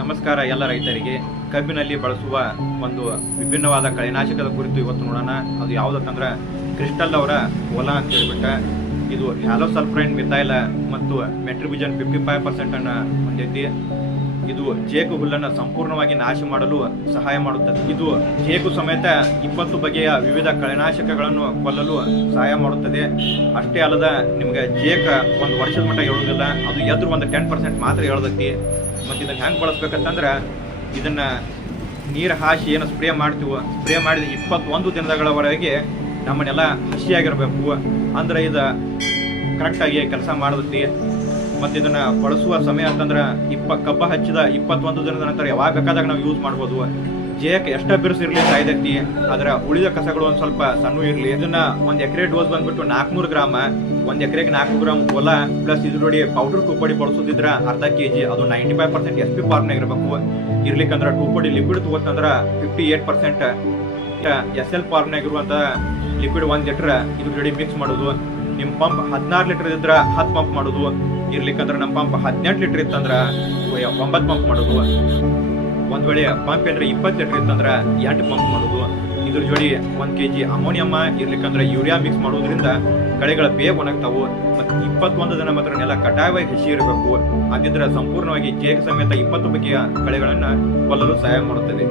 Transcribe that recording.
ನಮಸ್ಕಾರ ಎಲ್ಲ ರೈತರಿಗೆ. ಕಬ್ಬಿನಲ್ಲಿ ಬಳಸುವ ಒಂದು ವಿಭಿನ್ನವಾದ ಕಳೆನಾಶಕದ ಕುರಿತು ಇವತ್ತು ನೋಡೋಣ. ಅದು ಯಾವುದಂತಂದ್ರೆ ಕ್ರಿಸ್ಟಲ್ ಅವರ ಓಲಾ ಅಂತ ಹೇಳ್ಬಿಟ್ಟ. ಇದು ಹ್ಯಾಲೋಸಲ್ಫ್ರೈನ್ ಮಿಥೈಲ ಮತ್ತು ಮೆಟ್ರಿಬಿಜನ್ ಫಿಫ್ಟಿ ಫೈವ್ ಪರ್ಸೆಂಟನ್ನು ಹೊಂದೈತಿ. ಇದು ಜೇಕು ಹುಲ್ಲನ್ನು ಸಂಪೂರ್ಣವಾಗಿ ನಾಶ ಮಾಡಲು ಸಹಾಯ ಮಾಡುತ್ತದೆ. ಇದು ಜೇಕು ಸಮೇತ ಇಪ್ಪತ್ತು ಬಗೆಯ ವಿವಿಧ ಕಳೆನಾಶಕಗಳನ್ನು ಕೊಲ್ಲಲು ಸಹಾಯ ಮಾಡುತ್ತದೆ. ಅಷ್ಟೇ ಅಲ್ಲದ ನಿಮಗೆ ಜೇಕ ಒಂದು ವರ್ಷದ ಮಟ್ಟ ಹೇಳುವುದಿಲ್ಲ, ಅದು ಎದುರು ಒಂದು ಟೆನ್ ಪರ್ಸೆಂಟ್ ಮಾತ್ರ ಹೇಳದೈತಿ ಮತ್ತು ಇದನ್ನು ಹೆಂಗೆ ಬಳಸ್ಬೇಕಂತಂದ್ರೆ ಇದನ್ನು ನೀರು ಹಾಸಿ ಏನು ಸ್ಪ್ರೇ ಮಾಡ್ತೀವೋ, ಸ್ಪ್ರೇ ಮಾಡಿದ ಇಪ್ಪತ್ತೊಂದು ದಿನಗಳವರೆಗೆ ನಮ್ಮನ್ನೆಲ್ಲ ಹಸಿಯಾಗಿರಬೇಕು. ಅಂದ್ರೆ ಇದು ಕರೆಕ್ಟಾಗಿ ಕೆಲಸ ಮಾಡದೈತಿ ಮತ್ತು ಇದನ್ನ ಬಳಸುವ ಸಮಯ ಅಂತಂದ್ರೆ ಇಪ್ಪ, ಕಬ್ಬ ಹಚ್ಚಿದ ಇಪ್ಪತ್ತೊಂದು ದಿನದ ನಂತರ ಯಾವಾಗ ಬೇಕಾದಾಗ ನಾವು ಯೂಸ್ ಮಾಡ್ಬೋದು. ಜೇಕ್ ಎಷ್ಟ ಬಿರುಸಿರ್ಲಿ ಕಾಯ್ದೈತಿ ಅದರ ಉಳಿದ ಕಸಗಳು ಒಂದು ಸ್ವಲ್ಪ ಸಣ್ಣ ಇರಲಿ. ಇದನ್ನ ಒಂದ್ ಎಕರೆ ಡೋಸ್ ಬಂದ್ಬಿಟ್ಟು ನಾಲ್ಕನೂರು ಗ್ರಾಮ, ಒಂದ್ ಎಕರೆಗೆ ನಾಲ್ಕು ಗ್ರಾಮ್ ಹೊಲ ಪ್ಲಸ್ ಇದ್ರ ನೋಡಿ ಪೌಡರ್ ಟೂಪಡಿ ಬಳಸೋದಿದ್ರ ಅರ್ಧ ಕೆ ಜಿ ಅದು ninety five percent S P ಫಾರ್ಮ್ನಾಗ ಇರಬೇಕು. ಇರ್ಲಿಕ್ಕಂದ್ರ ಟೂಪಡಿ liquid ತಗೋತಂದ್ರ fifty eight percent S L ಫಾರ್ಮ್ನಾಗ ಇರುವಂಥ ಲಿಕ್ವಿಡ್ ಒಂದ್ ಲೀಟರ್ ಇದ್ರ ಜೊಡಿ ಮಿಕ್ಸ್ ಮಾಡೋದು. ನಿಮ್ ಪಂಪ್ ಹದಿನಾರು ಲೀಟರ್ ಇದ್ರ ಹತ್ತು ಪಂಪ್ ಮಾಡೋದು. ಇರ್ಲಿಕ್ಕಂದ್ರ ನಮ್ಮ ಪಂಪ್ ಹದಿನೆಂಟು ಲೀಟರ್ ಇತ್ತಂದ್ರ ಒಂಬತ್ತು ಪಂಪ್ ಮಾಡೋದು. ಒಂದ್ ವೇಳೆ ಪಂಪ್ ಏನ್ರ ಇಪ್ಪತ್ತು ಲೀಟರ್ ಇತ್ತಂದ್ರ ಎಂಟು ಪಂಪ್ ಮಾಡೋದು. ಇದ್ರ ಜೋಡಿ ಒಂದ್ ಕೆಜಿ ಅಮೋನಿಯಮ್ಮ ಇರ್ಲಿಕ್ಕಂದ್ರೆ ಯೂರಿಯಾ ಮಿಕ್ಸ್ ಮಾಡೋದ್ರಿಂದ ಕಳೆಗಳ ಬೇಗ ಒಣಗ್ತಾವು. ಮತ್ತು ಇಪ್ಪತ್ತೊಂದು ದಿನ ಮಾತ್ರ ನೆಲ ಕಡ್ಡಾಯವಾಗಿ ಹಸಿ ಇರಬೇಕು. ಹಾಗಿದ್ರೆ ಸಂಪೂರ್ಣವಾಗಿ ಜೇಗ ಸಮೇತ ಇಪ್ಪತ್ತು ಬಗೆಯ ಕಳೆಗಳನ್ನು ಕೊಲ್ಲಲು ಸಹಾಯ ಮಾಡುತ್ತದೆ.